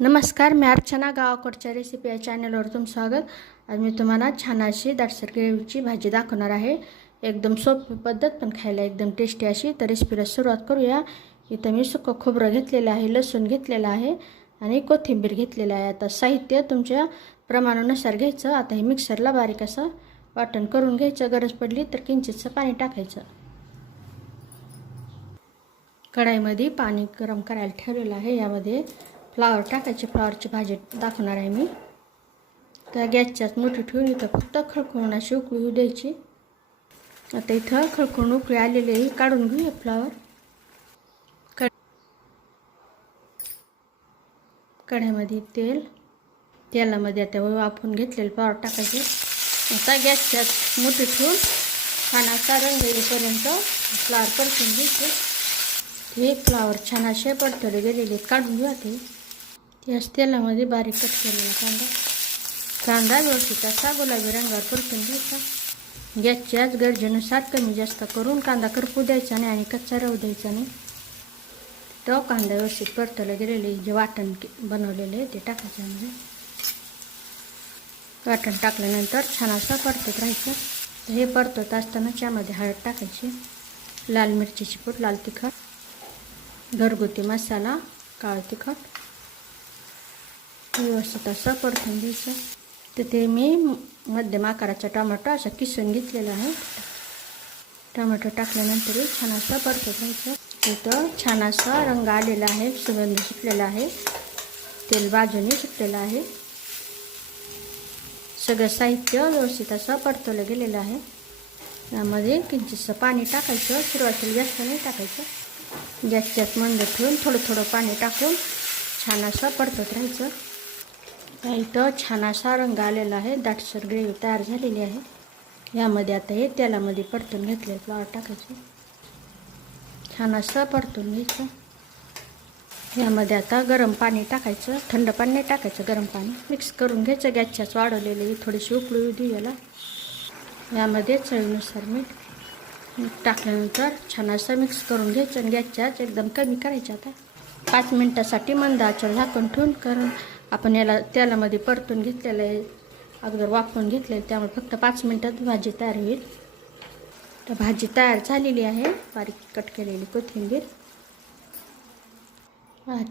नमस्कार, मी अर्चना गावाकडच्या रेसिपी या चॅनलवर तुमचं स्वागत. आज मी तुम्हाला छान अशी दाटसर ग्रेव्हीची भाजी दाखवणार आहे. एकदम सोपी पद्धत पण खायला एकदम टेस्टी अशी. तर रेसिपीला सुरुवात करूया. इथं मी सुकं खोबरं घेतलेलं आहे, लसूण घेतलेलं आहे आणि कोथिंबीर घेतलेलं आहे. आता साहित्य तुमच्या प्रमाणानुसार घ्यायचं. आता हे मिक्सरला बारीक असं वाटण करून घ्यायचं. गरज पडली तर किंचितचं पाणी टाकायचं. कढाईमध्ये पाणी गरम करायला ठेवलेलं आहे. यामध्ये फ्लावर टाकायचे. फ्लावरची भाजी दाखवणार आहे मी. तर गॅसच्याच मोठी ठेवून इथं फक्त खळखळून अशी उकळी येऊ द्यायची. आता इथं खळखळून उकळी आलेली आहे, काढून घेऊया फ्लावर. कढईमध्ये तेलामध्ये आता वाफवून घेतलेलं फ्लावर टाकायचे. आता गॅसच्याच मोठी ठेवून छान असा रंग येईपर्यंत फ्लावर परतून घ्यायचे. हे फ्लावर छान असे परतवले गेलेले काढून घेऊया. त्याच तेलामध्ये बारीक कट केलेला कांदा व्यवस्थित असा गुलाबी रंगावर परतून घ्यायचा. गॅसच्याच गरजेनुसार कमी जास्त करून कांदा करपू द्यायचा नाही आणि कच्चा राहू द्यायचा नाही. तो कांदा व्यवस्थित परतवले गेलेले जे वाटण बनवलेले ते टाकायच्यामध्ये. वाटण टाकल्यानंतर छान असं परतत राहायचं. हे परतत असताना त्यामध्ये हळद टाकायची, लाल मिरचीची पूड, लाल तिखट, घरगुती मसाला, काळं तिखट व्यवस्थित असं परतून घ्यायचं. तिथे मी मध्यम आकाराचा टोमॅटो असा किसून घेतलेला आहे. टोमॅटो टाकल्यानंतर छान असं परतत राहायचं. इथं छान असा रंग आलेला आहे, सुगंध सुटलेला आहे, तेल बाजूने सुटलेलं आहे. सगळं साहित्य व्यवस्थित असं परतवलं गेलेलं आहे. यामध्ये किंचितसं पाणी टाकायचं. सुरुवातीला जास्त नाही टाकायचं. गॅसच्यात मंद ठेवून थोडं थोडं पाणी टाकून छान असं परतत राहायचं. इथं छान असा रंग आलेला आहे. दाटसर ग्रेव्ही तयार झालेली आहे. यामध्ये आता हे तेलामध्ये परतून घेतले फ्लावर टाकायचे. छान असं परतून घ्यायचं. यामध्ये आता गरम पाणी टाकायचं. थंड पाणी नाही टाकायचं, गरम पाणी मिक्स करून घ्यायचं. गॅसच्याच वाढवलेली थोडीशी उकळी देऊ याला. यामध्ये चवीनुसार मीठ टाकल्यानंतर छान असं मिक्स करून घ्यायचं आणि गॅसच्याच एकदम कमी करायचं. आता 5 मिनिटासाठी मंद आचेवर झाकून ठेवून, कारण आपण याला तेलामध्ये परतून घेतलेलं आहे, अगोदर वाफवून घेतलेलं, त्यामुळे फक्त 5 मिनिटात भाजी तयार होईल. तर भाजी तयार झालेली आहे. बारीक कट केलेली कोथिंबीर,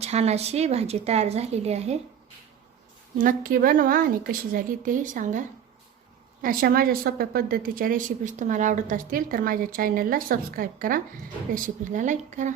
छान अशी भाजी तयार झालेली आहे. नक्की बनवा आणि कशी झाली तेही सांगा. अशा माझ्या सोप्या पद्धतीच्या रेसिपीज तुम्हाला आवडत असतील तर माझ्या चॅनलला सबस्क्राईब करा, रेसिपीला लाईक करा.